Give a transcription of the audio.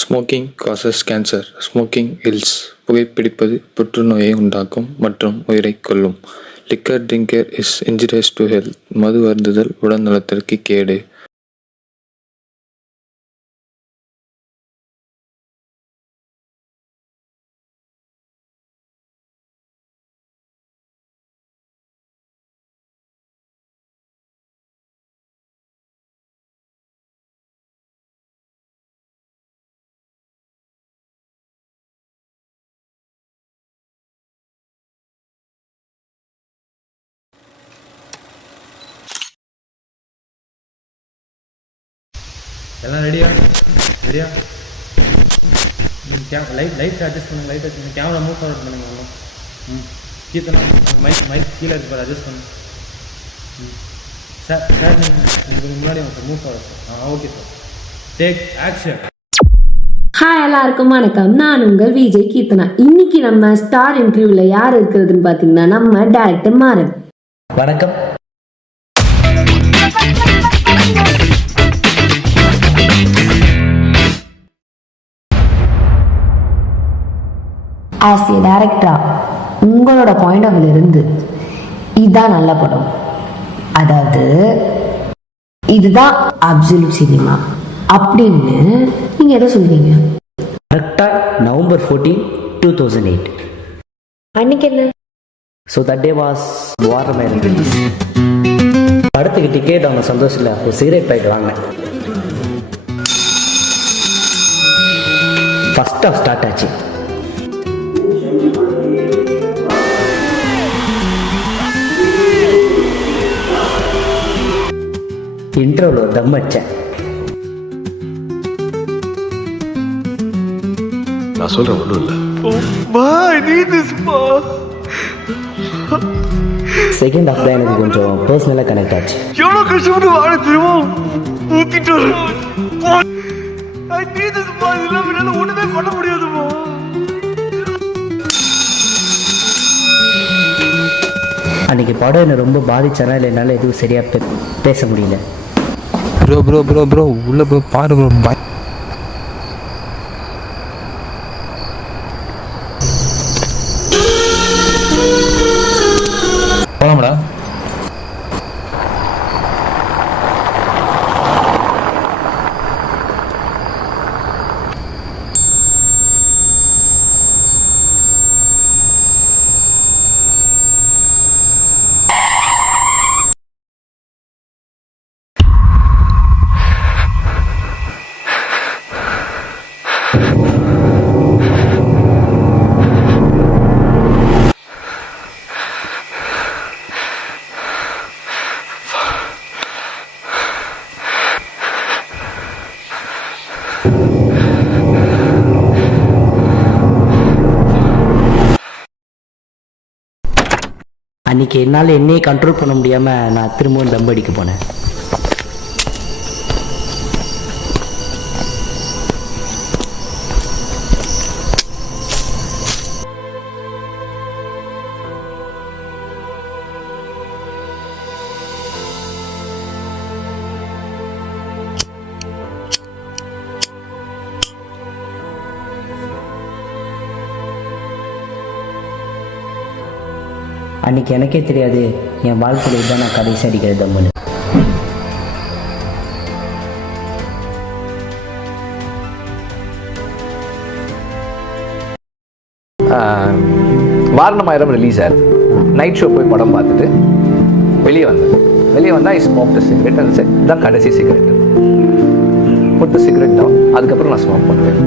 Smoking causes cancer. Smoking kills. புகைப்பிடிப்பது புற்றுநோயை உண்டாக்கும் மற்றும் உயிரைக் கொல்லும். Liquor drinker is injurious to health. மது அருந்துதல் உடல் நலத்திற்கு கேடு. எல்லாம் ரெடியா லைட் அட்ஜஸ்ட் பண்ணுங்க. லைட் அட்ஜஸ்ட் பண்ணுங்க. கேமரா மூவ் ஃபார்வர்ட் பண்ணுங்க. கீர்த்தனா மைக் கீழே இருக்கு பாரு, அட்ஜஸ்ட் பண்ணுங்க. சார் நீங்கள் முன்னாடி வாங்க sir. Move forward sir. Okay sir. Take action. Hi எல்லாருக்கும் வணக்கம். நான் உங்கள் விஜய் கீர்த்தனா. இன்னைக்கு நம்ம ஸ்டார் இன்டர்வியூல யார் இருக்கிறதுன்னு பாத்தீங்கன்னா நம்ம டைரக்டர் மாறன். வணக்கம். ஆஸ் ஏ டைரக்டரா உங்களோட பாயிண்ட் ஆஃப் இருந்து இதுதான் நல்ல படம், அதாவது இதுதான் அப்சல்யூட் சினிமா அப்படின்னு நீங்க எதை சொல்லுவீங்க? கரெக்டா November 14, 2008. அன்னைக்கு என்ன? ஸோ தட் டே வாஸ் வாரமேரன் ரிலீஸ். படத்துக்கு டிக்கெட் அவங்க சந்தோஷத்தில் ஒரு சிகரெட் பேக்கெட் வாங்கினேன். ஃபர்ஸ்ட் ஆஃப் ஸ்டார்ட் ஆச்சு. இன்ட்ரோவில் ஒரு தம் அடிச்சேன். நான் சொல்றேன் ஒன்றும் இல்லை. செகண்ட் ஹாஃப் தான் எனக்கு கொஞ்சம் பர்சனலாக கனெக்ட் ஆச்சு. எவ்வளோ கஷ்டப்பட்டு வாழ தெரியுமா ஊத்திட்டு ஒண்ணுமே பண்ண முடியாதுமா. அன்னைக்கு படம் என்ன ரொம்ப பாதிச்சனால என்னால் எதுவும் சரியா பேச முடியல. ப்ரோ ப்ரோ ப்ரோ ப்ரோ உள்ள போய் பாரு ப்ரோ. போலாமடா. அன்னைக்கு என்னால் என்னையே கண்ட்ரோல் பண்ண முடியாமல் நான் திரும்பவும் தம் அடிக்க போனேன். அன்னைக்கு எனக்கே தெரியாது என் வாழ்க்கையில் இதுதான் நான் கடைசி அடிக்கிறது தம்முன்னு. வாரணமாயிரம் ரிலீஸ் ஆகுது. நைட் ஷோ போய் படம் பார்த்துட்டு வெளியே வந்தால் ஐ ஸ்மோக் த சிகரெட். அந்த இதுதான் கடைசி சிகரெட். புட்டு சிகரெட் தான். அதுக்கப்புறம் நான் ஸ்மோக் பண்ணுவேன்.